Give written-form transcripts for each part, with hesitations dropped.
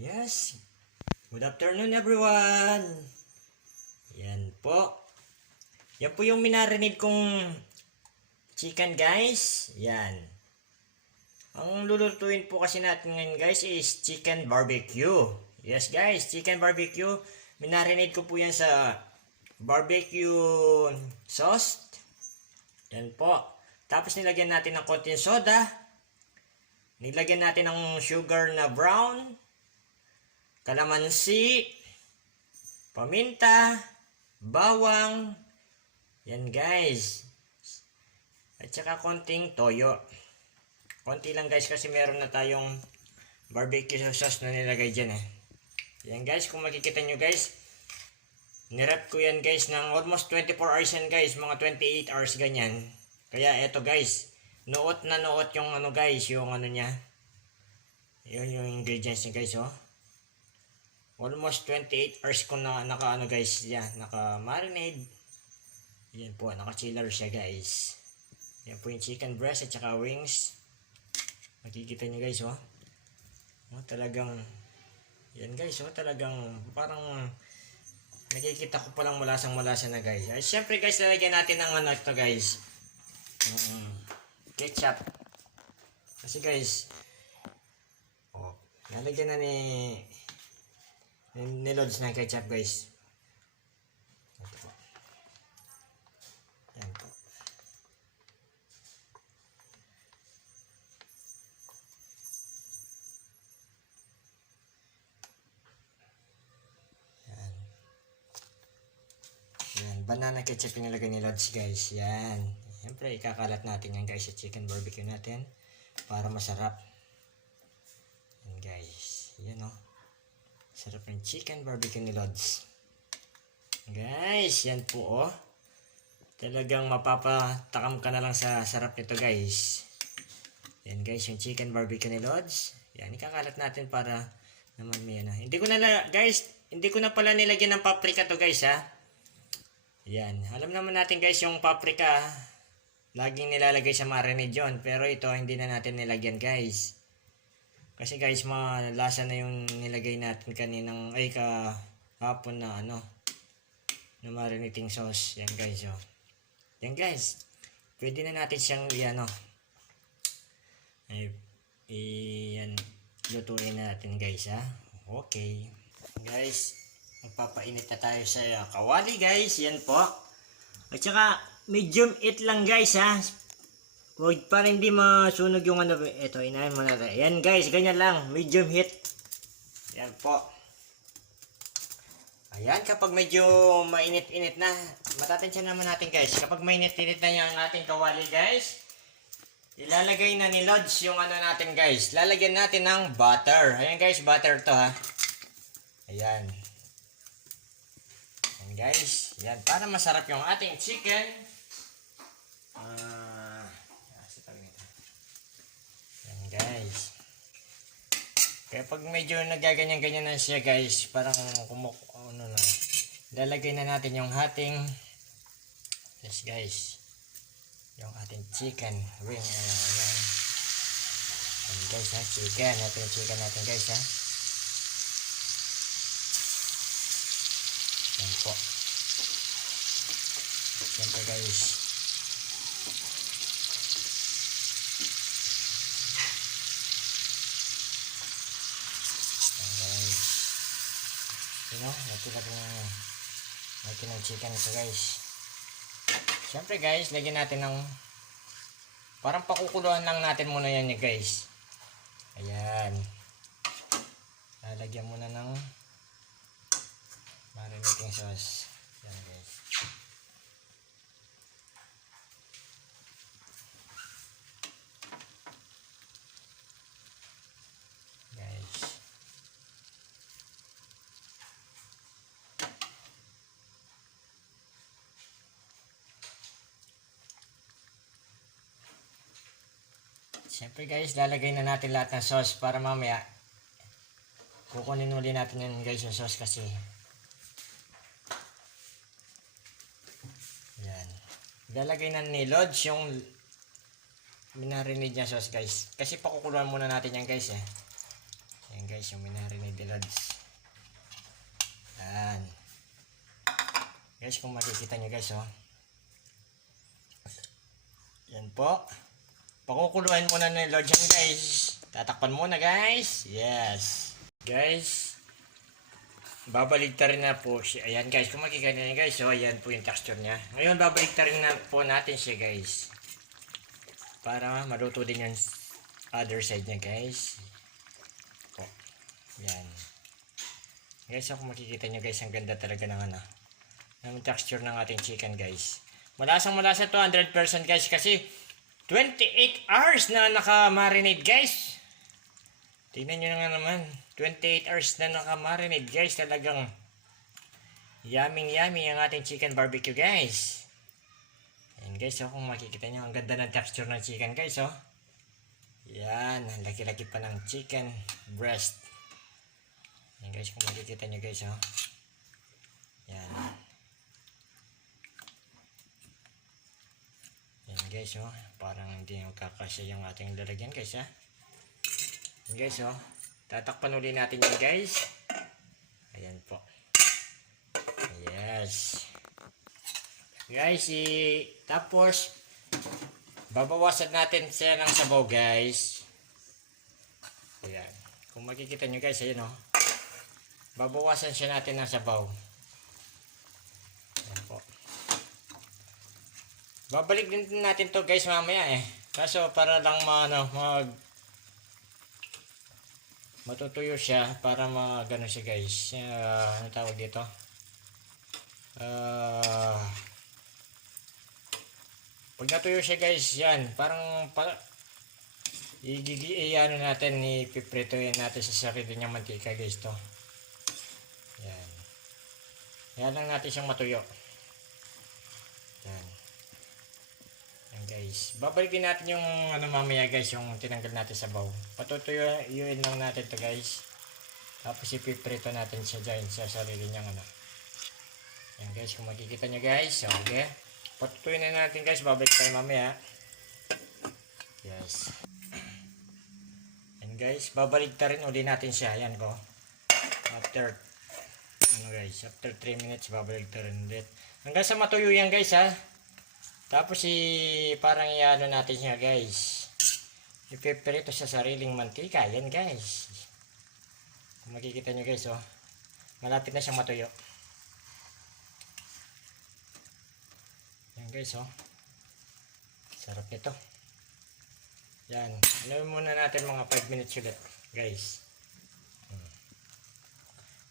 Yes. Good afternoon everyone. Yan po. Yan po yung minarinig kong chicken guys. Yan. Ang lulutuin po kasi natin ngayon guys is chicken barbecue. Yes guys, chicken barbecue. Minarinig ko po yan sa barbecue sauce. Yan po. Tapos nilagyan natin ng konting soda. Nilagyan natin ng sugar na brown. Kalamansi. Paminta. Bawang. Yan guys. At saka konting toyo. Konti lang guys kasi meron na tayong barbecue sauce na nilagay dyan eh. Yan guys, kung makikita nyo guys, nirap ko yan guys ng almost 24 hours yan guys, mga 28 hours ganyan. Kaya eto guys, nuot na nuot yung ano guys, yung ano niya. Yun yung ingredients niya guys oh. Almost 28 hours ko na naka ano guys, yan, naka marinade. Yan po, naka chiller siya guys. Yan po yung chicken breast at saka wings. Makikita nyo guys oh. Oh, talagang yan guys oh, talagang parang nakikita ko palang malasang-malasa na guys. Ay syempre guys, lalagyan natin ng ano ito guys. Ketchup. Kasi guys, oh, lalagyan na ni Lods ng ketchup guys. Ito po. Yan po. Yan, banana ketchup yung nilagay ni Lods guys. Yan. Siyempre, ikakalat natin yan guys sa chicken barbecue natin para masarap. Yan guys. Yan o. Sarap ng chicken barbecue ni Lods. Guys, yan po o. Talagang mapapatakam ka na lang sa sarap nito guys. Yan guys, yung chicken barbecue ni Lods. Yan, ikakalat natin para naman may ano. Hindi ko na pala nilagyan ng paprika to guys ha. Yan. Alam naman natin guys yung paprika laging nilalagay sa marinade yun. Pero ito hindi na natin nilagyan guys. Kasi guys malasa na yung nilagay natin kaninang kahapon na ano na marinating sauce. Yan guys oh. Yan guys. Pwede na natin siyang yan lutuin natin guys ha. Okay. Guys, magpapainit na tayo sa kawali guys. Yan po. At saka medium heat lang guys ha. Huwag para hindi masunog yung ano. Ito, inahin mo natin. Yan guys, ganyan lang. Medium heat. Yan po. Ayan, kapag medyo mainit-init na, matatensya naman natin guys. Kapag mainit-init na yung ating kawali guys, ilalagay na ni Lods yung ano natin guys. Lalagyan natin ng butter. Ayan guys, butter to ha. Ayan. Ayan guys. Yan, para masarap yung ating chicken. Yan guys. Kaya pag medyo nagaganyan-ganyan na siya guys, parang ano na. Lalagay na natin yung ating yes guys. Yung ating chicken wing. Ayan guys ha, chicken. Ito yung chicken natin guys ha. Yan po. Siyempre guys. Yan guys. You know, natin ng chicken ito guys. Siyempre guys, lagyan natin ng parang pakukuluan lang natin muna yan guys. Ayan. Lalagyan muna ng marinating sauce. Yan guys. Guys. Siyempre guys, lalagay na natin lahat ng sauce para mamaya kukunin uli natin yan guys yung sauce kasi yan. Lalagay na ni Lods yung minarinate niya sauce guys. Kasi pakukuluan muna natin yan guys eh. Yan guys. guys, yung minarinate ni Lods. Yan. Guys, kung makikita nyo guys, oh. Yan po. Pakukuluan muna ni Lods yan guys. Tatakpan muna guys. Yes. Guys, babaligtarin na po siya. Ayan guys, kung makikita nyo guys, so ayan po yung texture niya. Ngayon, babaligtarin na po natin siya guys. Para maluto din yung other side niya guys. Po. Yan. Guys, so kung makikita nyo guys, ang ganda talaga ng texture ng ating chicken guys. Malasang malasa to 100% guys kasi 28 hours na naka-marinate guys. Tingnan nyo na nga naman. 28 hours na naka-marinate guys. Talagang yummy ang ating chicken barbecue guys. Ayan guys, so kung makikita nyo, ang ganda ng texture ng chicken guys, oh. Yan, ang laki-laki pa ng chicken breast. Ayan guys, kung makikita nyo guys, oh. Yan. Ayan guys, oh. Parang hindi magkakasya yung ating lalagyan guys, ha. Ayan guys, oh. Tatakpan ulit natin yan guys. Ayan po. Yes. Guys, tapos babawasan natin siya ng sabaw guys. Ayan. Kung makikita nyo guys, ayan oh. Babawasan siya natin ng sabaw. Ayan po. Babalik din natin to guys mamaya eh. Kaso para lang matutuyo siya para magano siya guys. Ano tawag dito? Pag natuyo siya guys, yan, parang ano natin, ipipritoyin natin sa sarili niyang mantika guys to. Yan. Yan lang natin siyang matuyo. Yan. Yan guys. Babalikin natin yung mamaya guys, yung tinanggal natin sa baw. Patutuyuin lang natin to guys. Tapos ipiprito natin siya dyan sa sarili niyang Yan guys, kung makikita nyo guys, okay. Patutuyin na natin guys, babalik tayo mamaya. Yes. Yan guys, babalik ta rin uli natin siya. Yan ko. After 3 minutes, babalik ta rin ulit. Hanggang sa matuyo yan guys ha. Tapos parang iano natin siya guys. Ipiprito sa sariling mantika. Yan guys. Kung makikita nyo guys, oh. Malapit na siyang matuyo. Yan guys, oh. Sarap nito. Yan. Ano muna natin mga 5 minutes ulit, guys.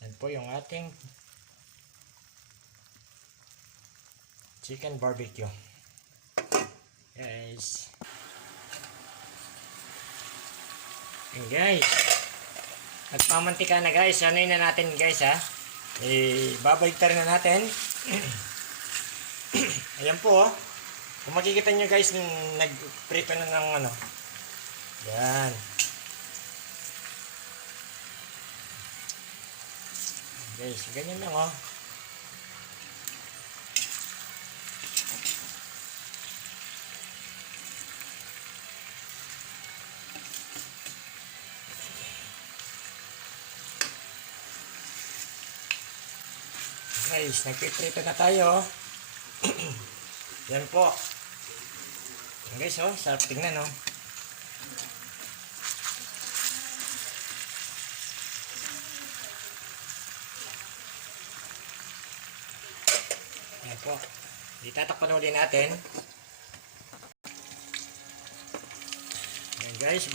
Yan po yung ating chicken barbecue. Guys. Yan guys. Nagpamantika na guys. Ano na natin guys ha. Babalik ta rin na natin. Ayan po oh. Kung makikita nyo guys, nagprito na ng Yan. Guys, ganyan lang oh. Guys, nagpiprito na tayo. Yan po. Yan guys, oh, sarap tingnan, oh. Yan po. Itatakpan ulit natin. Yan guys,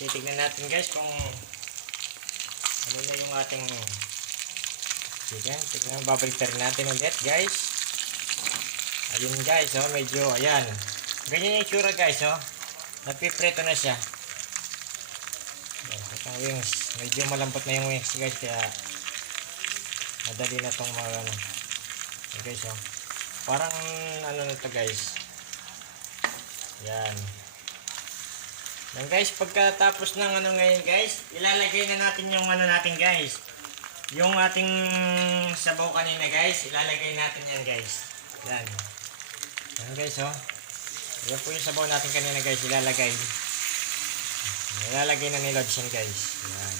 titignan natin guys kung ano na yung ating chicken. Tignan, babalik natin ulit guys. Ayun guys, oh, medyo, ayan. Ganyan yung itsura guys, oh. Napiprito na siya. Guys, itong wings. Medyo malambot na yung wings guys, kaya madali na itong Ayan guys, oh. Parang, na to guys. Yan. Yan guys, pagkatapos ng ngayon guys, ilalagay na natin yung natin guys. Yung ating sabaw kanina guys, ilalagay natin yan guys. Yan. Yan guys, oh. Yan po yung sabaw natin kanina guys, ilalagay na ni Lods yan guys. Yan.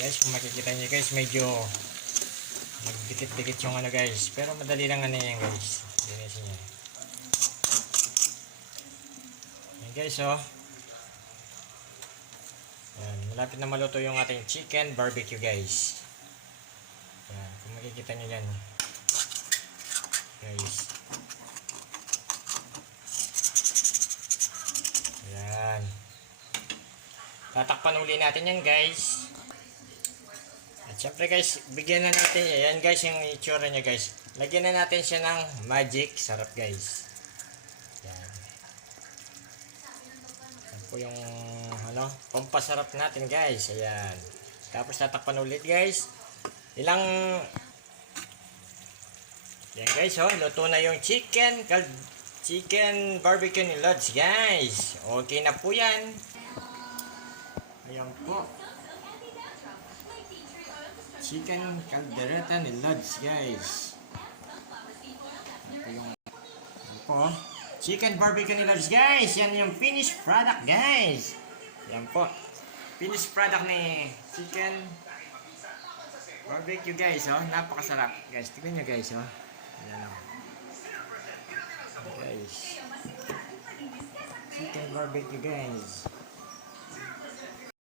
Guys, kung makikita nyo guys, medyo magdikit-dikit yung ano guys. Pero madali lang ano yan guys. Linisin nyo. Yan guys oh. Yan, malapit na maluto yung ating chicken barbecue guys. Yan, kung makikita nyo yan. Guys. Yan. Tatakpan uli natin yan guys. At syempre guys, bigyan na natin yan guys yung itsura niya guys. Lagyan na natin siya ng magic. Sarap guys. Yan. Yan po yung ano, pampasarap natin guys. Ayan. Tapos tatakpan ulit guys. Yan guys oh, luto na yung chicken barbecue ni Lods guys. Okay na po yan. Ayan po. Chicken caldereta ni Lods guys. Ayan po. Chicken barbecue ni Lods guys. Yan yung finished product guys. Yan po. Finished product ni chicken barbecue guys oh. Napakasarap guys. Tignan nyo guys oh. Ayan oh. Guys. Chicken barbecue guys.